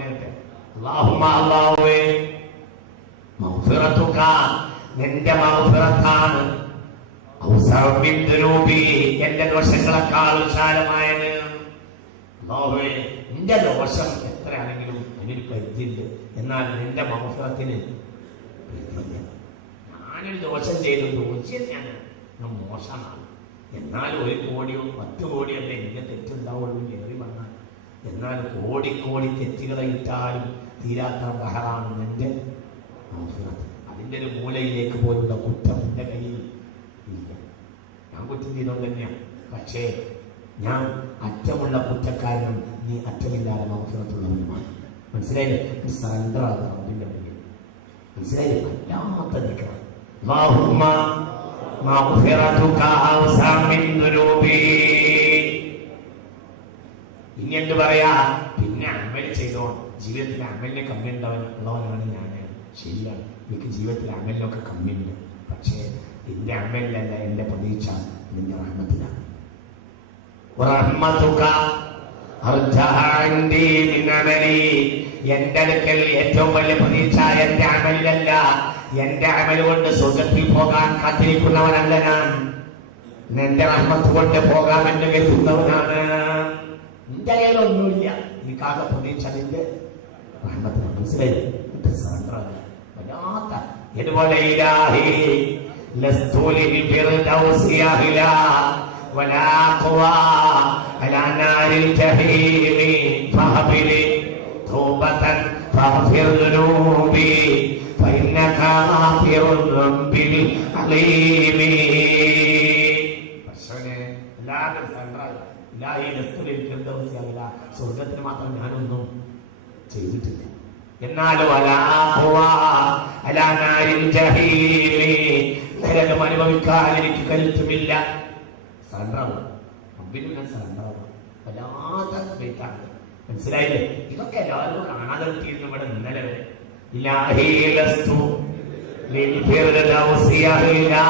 പറഞ്ഞേട്ടെ. അല്ലാഹുമ്മ അല്ലാഹുവേ മഗ്ഫിറതുക നിന്റെ മഗ്ഫിറത്താണ് ഔസഉ മിൻ ദുനൂബി എന്റെ ദോഷങ്ങളെക്കാൾ വിശാലമായത്. അല്ലാഹുവേ നിന്റെ ദോഷം എത്രയാണെങ്കിലും അതിനൊരു പരിധിയുണ്ട്, എന്നാൽ നിന്റെ മഗ്ഫിറത്തിന് പരിധിയില്ല. ഞാനൊരു ദോഷം ചെയ്തു, ദോഷം ഞാൻ മോശമാണ്, എന്നാൽ 1 കോടിയോ 10 കോടിയോ അല്ലേ എന്റെ തെറ്റുണ്ടാവുള്ളൂ കയറി വന്നാൽ. എന്നാൽ കോടി തെറ്റുകളെ ഇട്ടാലും തീരാത്ത ബഹറാണ് നിന്റെ മഗ്ഫിറത്ത്. അതിൻ്റെ ഒരു മൂലയിലേക്ക് പോലുള്ള കുറ്റം എന്റെ കയ്യിൽ ഇല്ല. ഞാൻ കുറ്റം ചെയ്തോണ്ട് തന്നെയാണ്, പക്ഷേ ഞാൻ അറ്റമുള്ള കുറ്റക്കാരനും നീ അറ്റമില്ലാതെ മഗ്ഫിറത്തുള്ളവനുമാണ്. മനസ്സിലായില്ലേ? സറണ്ടർ ആകാം അതിൻ്റെ മുന്നിൽ. മനസ്സിലായില്ലേ? വല്ലാത്ത നിൽക്കണം. അല്ലാഹുമ്മ മഗ്ഫിറതുക ഔസഅ മിൻ ദുനൂബി. ഇനി എന്ത് പറയാ? പിന്നെ അമൽ ചെയ്തോ. ജീവിതത്തിൽ അമലിന് കമ്മി ഉള്ളവനാണ് ഞാൻ. ശരിയാണ്, എനിക്ക് ജീവിതത്തിൽ അമലിനൊക്കെ കമ്മിയുണ്ട്. പക്ഷേ എന്റെ അമലിലല്ല എന്റെ പ്രതീക്ഷ നിന്റെ റഹ്മത്തിലാണ്. എന്റെ അടുക്കൽ ഏറ്റവും വലിയ പ്രതീക്ഷ എന്റെ അമലിലല്ല. എന്റെ അമൽ കൊണ്ട് സ്വർഗത്തിൽ പോകാൻ കാത്തിരിക്കുന്നവനല്ല ഞാൻ. നിന്റെ റഹ്മത്ത് കൊണ്ട് പോകാമെന്ന് കരുതുന്നവനാണ്. നിന്റെ കയ്യിലൊന്നുമില്ല, എനിക്കാകെ പ്രതീക്ഷ നിന്റെ റഹ്മത്തിനാണ്. മനസ്സിലായില്ലേ? വല്ലാത്ത ഇതുപോലെ ഇലാഹി ലസ്തു ലിൽ ഫിർദൗസി അഹ്ലാ വലാ ഖുവാ അലാ നാരിൽ ജഹീമി ഫഹബിലി തൗബതൻ ഫഗ്ഫിർ ദുനൂബി ഫഇന്നക ഗാഫിറുൻ ബിൽ അലീമി. പക്ഷേ എല്ലാവരും സങ്കടം. ഇലാഹി ലസ്തു ലിൽ ഫിർദൗസി അഹ്ലാ, സ്വർഗ്ഗത്തിന് മാത്രം ഞാനൊന്നും ചെയ്തിട്ടില്ല. എന്നാലും നരകം അനുഭവിക്കാൻ എനിക്ക് കരുത്തുമില്ല. സറണ്ടറാവും, ഞാൻ സറണ്ടറാവും. വല്ലാത്ത ബേത്താണ്. മനസ്സിലായില്ലേ? ഇതൊക്കെ എല്ലാവരും കാണാതെ കിട്ടിയിരുന്നു ഇവിടെ ഇന്നലെ വരെ. ഇലാഹി ലസ്തു ലിൽ ഫിർദൗസി അഹ്ലാ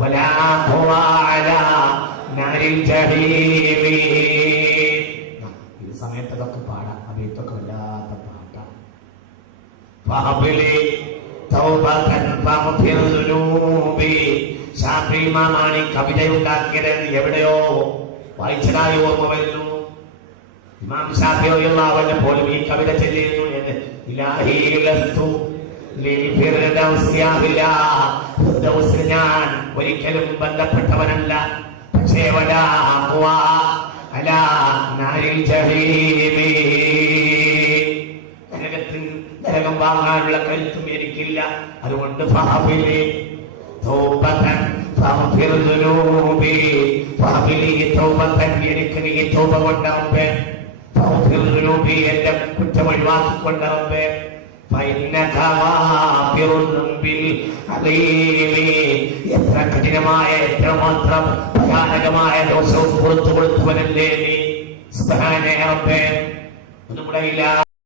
വലാ ഖുവാ അലാ നാരിൽ ജഹീമി. ഈ സമയത്തൊക്കെ പാടാം. ആ ബേത്തൊക്കെ വല്ലാത്ത ാണ് കവിതയുണ്ടാക്കിയത്. എവിടെയോ വായിച്ചതായി ഓർമ്മ വരുന്നു. ഇമാം ശാഫിഈ റളിയല്ലാഹു പോലും ഈ കവിത ചൊല്ലിയിരുന്നു. ഞാൻ ഒരിക്കലും ബന്ധപ്പെട്ടവനല്ല, പക്ഷേ നരകം വാങ്ങാനുള്ള കരുത്തും എനിക്കില്ല. അതുകൊണ്ട് എനിക്ക് നീ തൗബ കൊണ്ടാവേ, എന്റെ കുറ്റം ഒഴിവാക്കിക്കൊണ്ടാവേ. എത്ര കഠിനമായ, എത്രമാത്രം ഭയാനകമായ ദോഷവും പുറത്തു കൊടുത്തവനല്ലേ നീ. സുബ്ഹാനേ റബ്ബേ. നമ്മുടെ